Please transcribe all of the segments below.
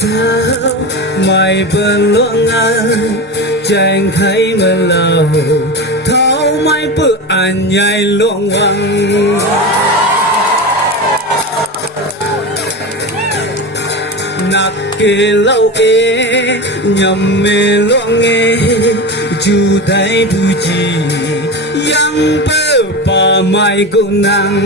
thao mày bên luang an chàng thấy mà lâu thao mày bữa anh nhảy luang văng nạc kê lâu ê nhầm mê luang ê chú thấy đu chi yang bơ bà mày cô năng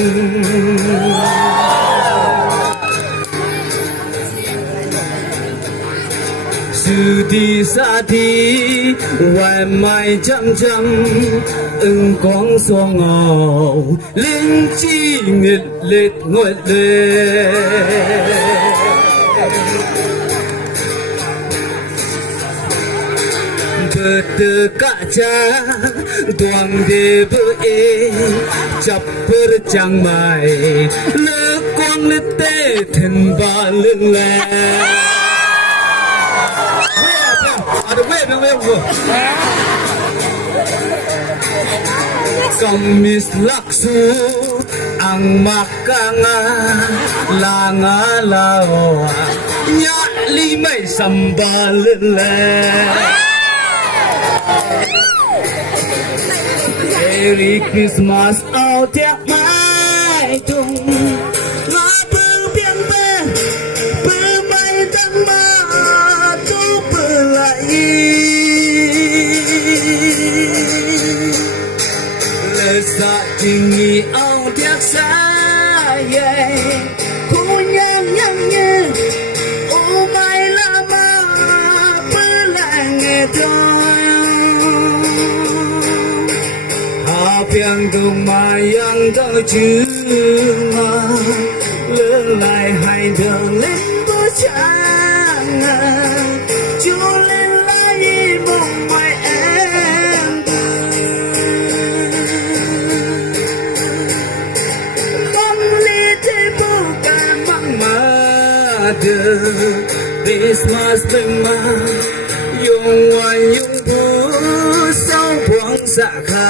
sự đi xa đi hoài mai chăm chăm con xuông ngầu linh chi nghiệt liệt ngồi lệ bờ tơ cả cha tuang de bơ e chập bơ chẳng mai lơ quang lơ tê thân ba lưng lè Kamis laksu ang makanga langa lao nya limay sambal le Merry Christmas ao tiak mai tung ngõ bưng biên bê bơ mai tăng ma tu bơ lại lệ sa tình nghi ao tiak sa ye khu nhang nhang như ô mai la ma bơ lại nghe thôi Piang dung ma yang đau chữ ma lỡ lại hai đứa lên bữa trăng chú lên lại mong mai em không lý thế bố cả mong mà được Christmas bên mà dùng hoa dùng bố sau buông dạ khá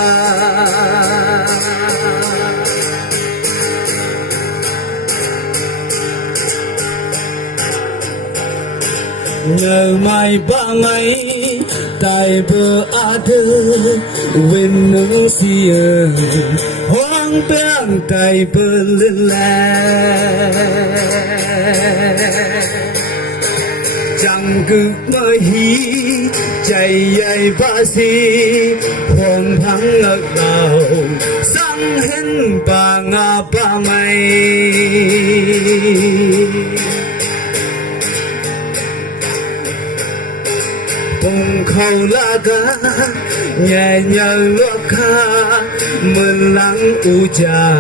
nhờ mai ba ngày tại bờ ade quên nắng xìa hoang bang tại bờ lên chẳng cứ mơ hí chạy dây ba si hồn thắng ngất đầu sang hình ba ngà ba mây bông khâu lá cá nhẹ nhàng lúa kha mơn lắng u trà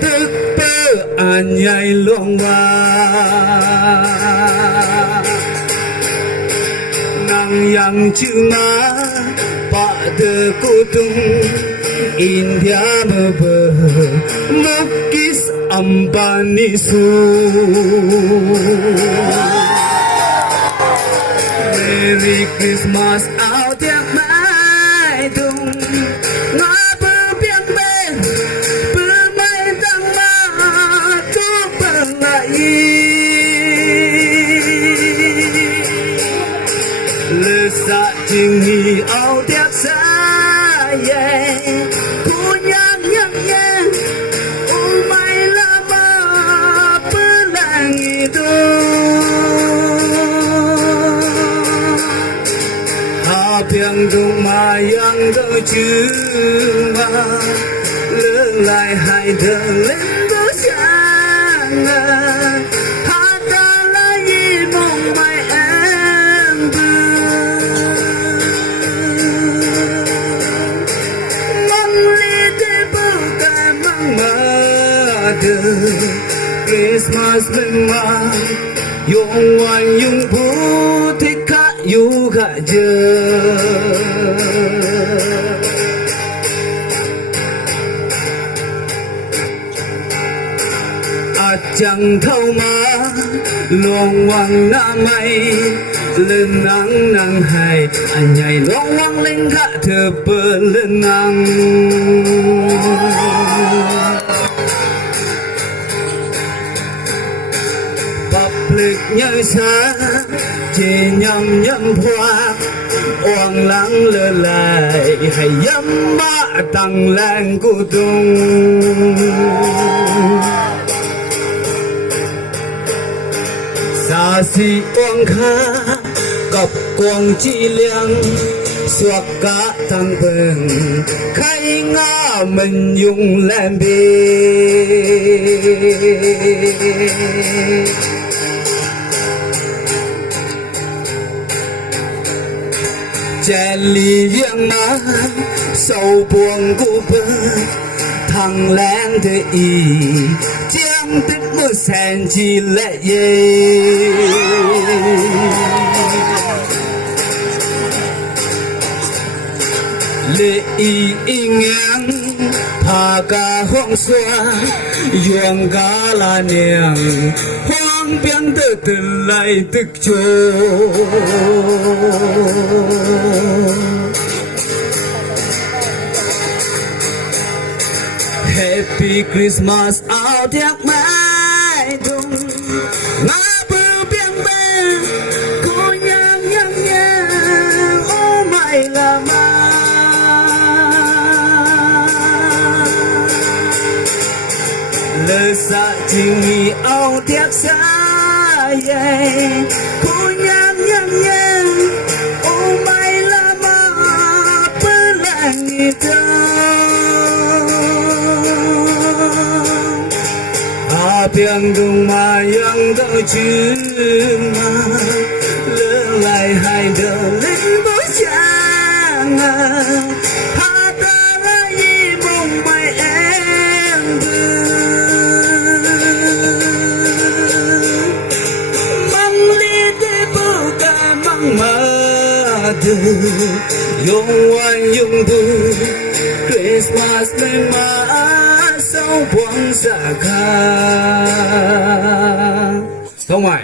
tức bơ an nhảy luông ba nang yang chữ ma ba de cô tung India mơ bơ mukis ambani su Merry Christmas ao tiak mai tung ngõ bơ biên bê bơ mai tăng ma tu bơ lại lơ sa chinh nghi ao tiak sa ye khu nhang nhang ye ô mai la ma bơ la nghi tu Piang dung ma yang đau chữ ma lỡ lại hai đứa lên bữa trăng hát ta lại mong mai em mong ly thế bữa cả mong mơ được Christmas bên ma yung wan yung bu thích khát yu gà dơ chẳng thâu mà luồng hoàng nam mây lên nắng nắng hay anh nhảy luồng hoàng lên gạ thơ bơ lên nắng public nhớ xa chỉ nhầm nhầm hoa oang lắng lơ lại hay dâm ba tăng lan cô tung xa xỉ oang kha cặp quang chi liang suốt cả thăng bừng khai ngã mình dùng làm bê chè ly riêng má sâu buồn của bơ thằng lén thế ý chẳng tích một sen chi lệ dê lệ ý ngang thà cả hoang xoa yuang cả là niềng hoang biếng từ từ lại tức chô Happy Christmas áo thác mãi tung ngã bưu biếng bên cô nhang nhang nhang ô mày là ma lơ xa tình nghi áo thác xa dày cô nhang nhang nhang ô mày là ma bơ làng nghi tiếng đùng mà yang đỡ chứ mà lỡ lại hai đỡ lên bó chàng hà ta là gì bông mày em măng ly để bố cả măng mơ dùng oan dùng bù Christmas lên mà sau buông xa khá không mày